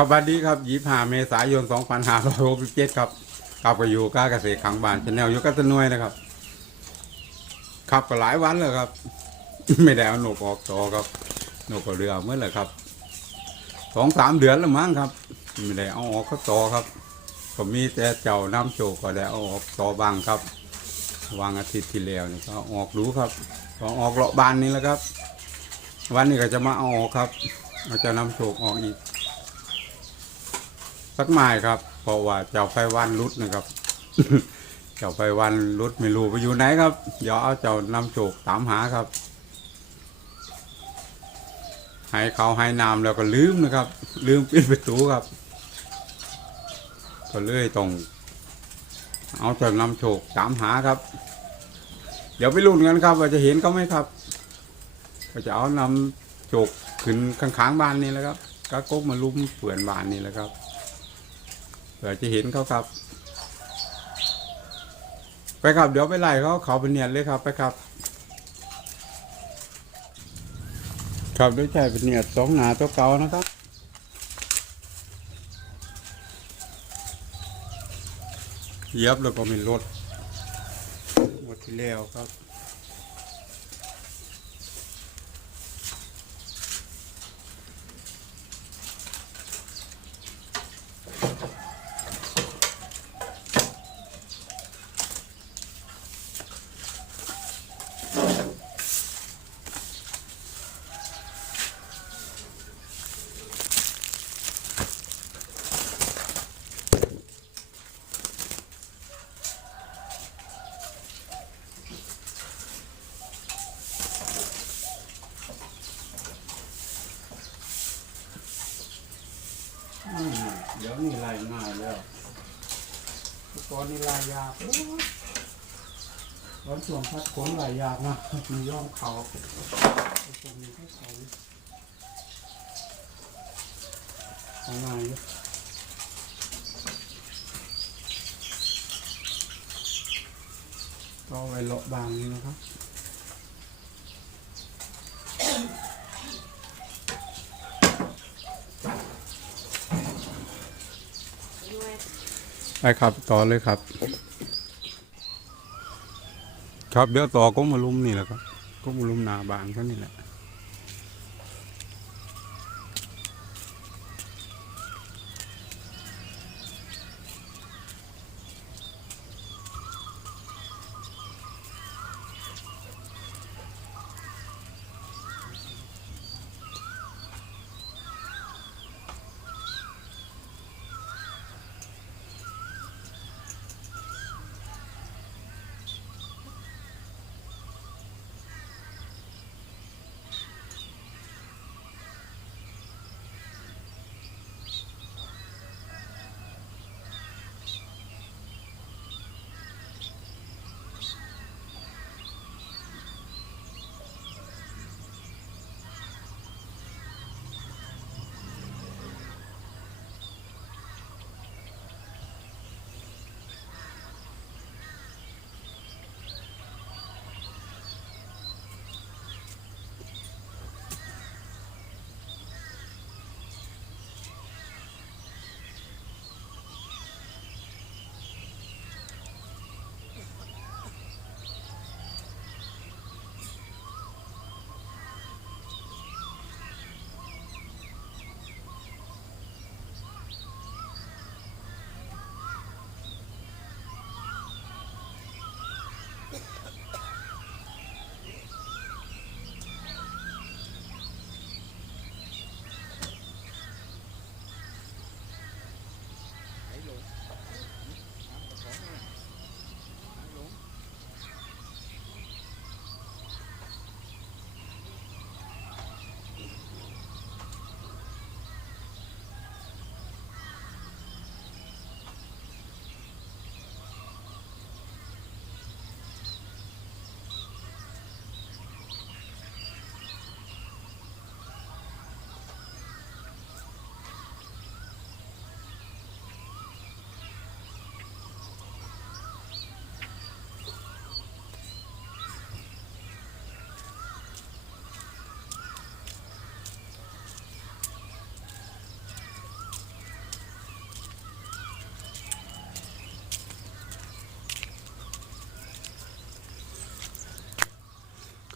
ครับวันนี้ครับยี่ห้าเมษายนสองพันห้าร้อยหกสิบเจ็ดครับกลับไปอยู่ก้าเกษตรขังบ้านชแนลอยู่กัตนวยนะครับขับก็หลายวันแล้วครับ ไม่ได้เอาหนกออกต่อครับหนกก็เรือเมื่อไหร่ครับสองสามเดือนแล้วมั้งครับ ไม่ได้เอาออกก็ต่อครับก็มีแต่เจ้าน้ำโจกก็ได้เอาออกต่อบ้างครับวางอาทิตย์ที่แล้วนี่ก็เอาออกดูครับก็ออกเลาะบานนี้แล้วครับ วันนี้ก็จะมาเอาออกครับเอาจ้าน้ำโชกออกอีก สักไม้ครับ เพราะว่าเจ้าไฟวันรุดนะครับ เจ้าไฟวันรุดไม่รู้ไปอยู่ไหนครับ เดี๋ยวเอาเจ้านำโจกตามหาครับให้เขาให้น้ำแล้วก็ลืมนะครับ ลืมปิดประตูครับ ก็เลยต้องเอาเจ้านำโชคตามหาครับ เดี๋ยวไปลุ้นกันครับ ว่าจะเห็นเขาไหมครับก็จะเอานำโจกขึ้นข้างๆบ้านนี่แหละครับก็กกมาลุ้มเปื่อนบ้านนี่แหละครับ เผื่อจะเห็นเขาครับ ไปครับเดี๋ยวไปไล่เขาเขาเป็นเนียนเลยครับไปครับ ครับด้วยใจเป็นเนียดสองหนาตัวเก่านะครับเย็บแล้วก็มีรถหมดที่แล้วครับ อืม เดี๋ยวนี่ไล่มาแล้วตอนนี้ไล่ยากโอ้ยวันช่วงพัดขนไล่ยากนะมีย่อมเขาตรงนี้ให้เขาเอาไงอยู่ก็ไว้เลาะบางนี้นะครับ ไปครับต่อเลยครับ ครับเดี๋ยวต่อก็มาลุมนี่แหละครับก็มาลุมนาบางเท่านี้แหละ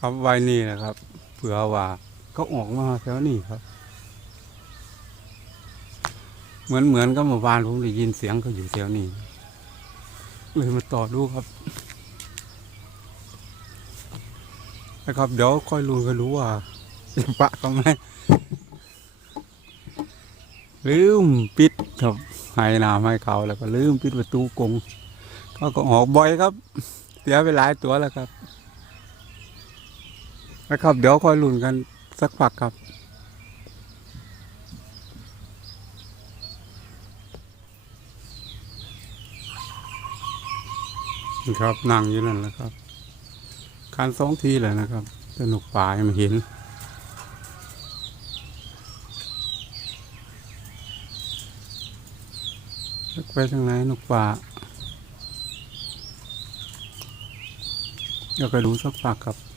ครับไว้นี่นะครับ เผื่อว่าก็ออกมาแถวนี้ครับ เหมือนเหมือนกับเมื่อวานผมได้ยินเสียงเขาอยู่แถวนี้เลยมาต่อดูครับนะครับ เดี๋ยวค่อยรู้ก็รู้ว่าจะปะเขาไหมลืมปิดครับให้น้ำให้เขาแล้วก็ลืมปิดประตูกรงเขาก็ออกบ่อยครับเสียไปหลายตัวแล้วครับ นะครับ เดี๋ยวคอยลุ้นกันสักพักครับนี่ครับนั่งอยู่นั่นแหละครับคันสองทีเลยนะครับแต่นกป่ายังไม่เห็นไปทางไหนนกป่าเดี๋ยวไปดูสักพักครับ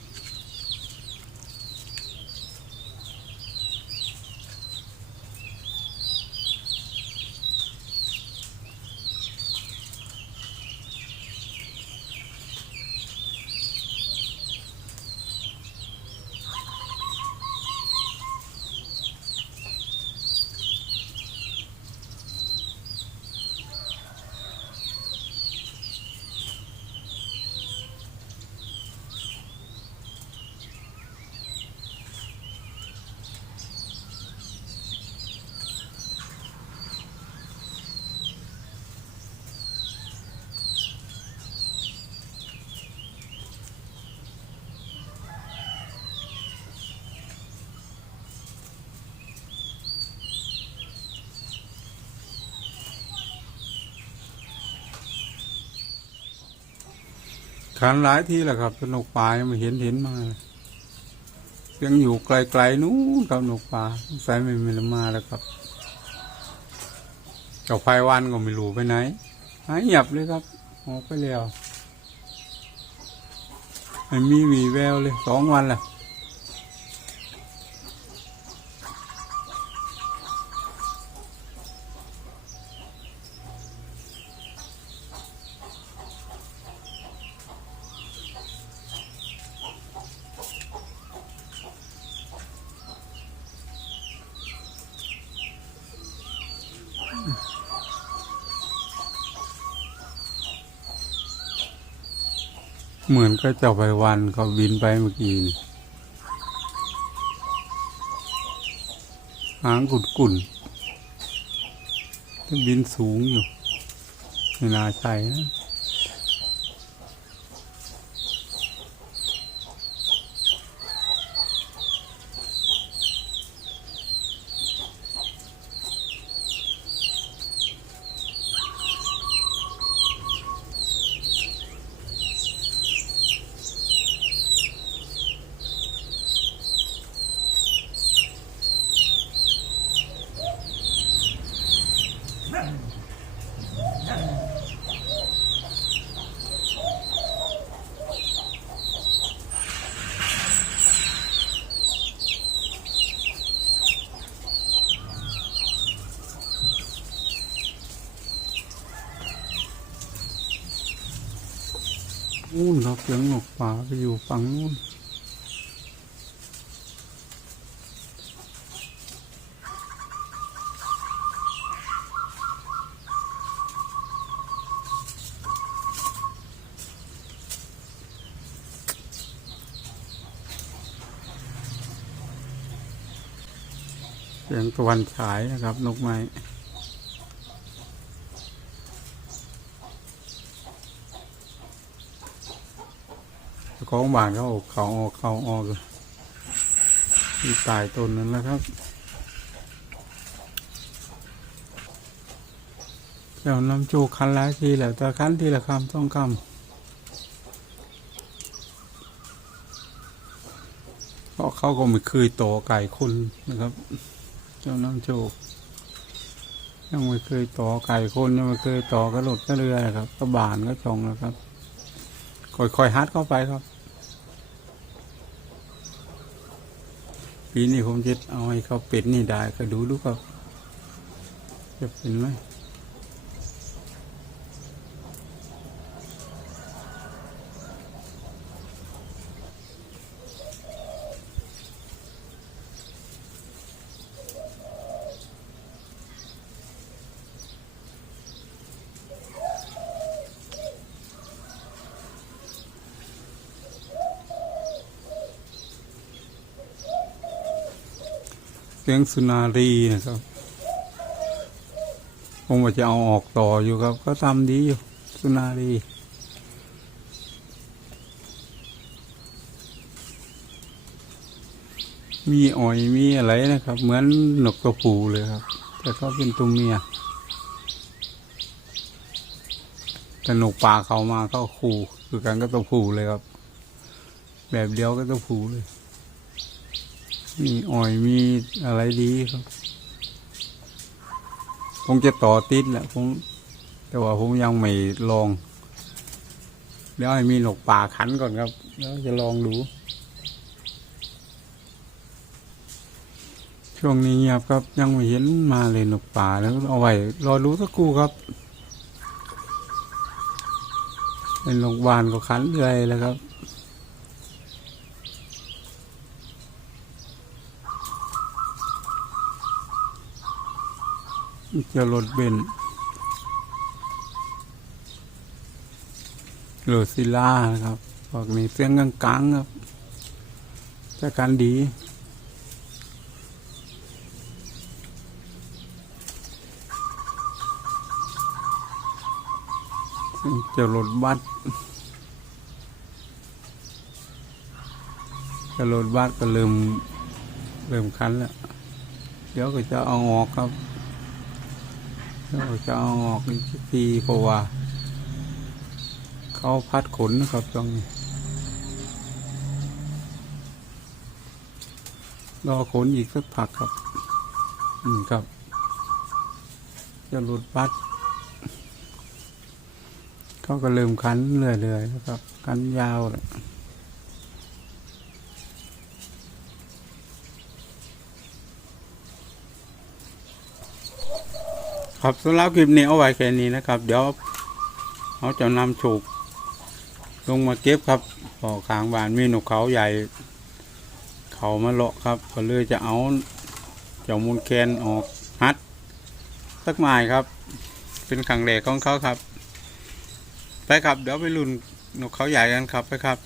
ขันหลายที่แหละครับเป็นนกป่ายังไม่เห็นเห็นมาเลยยังอยู่ไกลๆนู้นกับนกป่าสายไม่มีมาแล้วครับเจ้าไฟวันก็ไม่รู้ไปไหนหายเงียบเลยครับออกไปแล้วไม่มีวีแววเลยสองวันแหละ เหมือนก็เจ้าไปวันเขาบินไปเมื่อกี้นี่หางกุดกุ่นๆบินสูงอยู่ไม่น่าใช่นะ นู่นครับเสียงนกป่าไปอยู่ฝั่งนู่นเสียงตะวันฉายนะครับ นกไม้ เจ้า ของบานเขาออกเขาออกเขาออกที่ตายต้นนั้นแล้วครับเจ้านำจูคันหลายทีแล้วแต่คันทีละคำต้องคำเพราะเขาก็ไม่เคยโตไก่คนนะครับ เจ้าน้ำโจกยังไม่เคยต่อไก่คนยังไม่เคยต่อกระโดดกระเรือนะครับก็บานก็ชงนะครับค่อยๆฮัดเข้าไปครับ ปีนี้ผมจะเอาให้เขาเป็ดนี่ได้ก็ดูดูเขาจะเป็นไหม เสียงสุนารีนะครับผมว่าจะเอาออกต่ออยู่ครับ ก็ทำดีอยู่สุนารีมีอ่อยมีอะไรนะครับ เหมือนนกกระพูเลยครับ แต่ก็เป็นตัวเมียแต่นกป่าเขามาก็คู่คือกันก็ตัวผูเลยครับ แบบเดียวก็ตัวผูเลย มีอ่อยมีอะไรดีครับผมจะต่อติดแหละผมแต่ว่าผมยังไม่ลอง เดี๋ยวให้มีหนกป่าขันก่อนครับ แล้วจะลองดู ช่วงนี้เงียบครับยังไม่เห็นมาเลยหนกป่าแล้วเอาไว้รอรู้สักครู่ครับ เป็นโรงพยาบาลก็ขันเรื่อยแล้วครับ จะรถเบนโรซิล่านะครับบอกนี่เสียงกลางๆครับจะการดีจะรถบัสเจะรถบัสก็เริ่มเริ่มคันแล้ว เดี๋ยวก็จะเอาออกครับ เราจะเอาออกอีกทีเพราะว่า เขาพัดขนนะครับตรงนี้รอขนอีกสักพักครับอืมครับ จะหลุดบัดเขาก็เริ่มคันเรื่อยๆนะครับ คันยาวเลย ครับสำหรับคลิปนี้เอาไว้แค่นี้นะครับ เดี๋ยวเขาจะนำฉุกลงมาเก็บครับพอขางบานมีหนกเขาใหญ่ เขามาเลาะครับ ก็เลยจะเอาเจ้ามูลแคนออกฮัดสักหมายครับ เป็นขังแรกของเขาครับ ไปครับ เดี๋ยวไปลุ่นนกเขาใหญ่กันครับไปครับ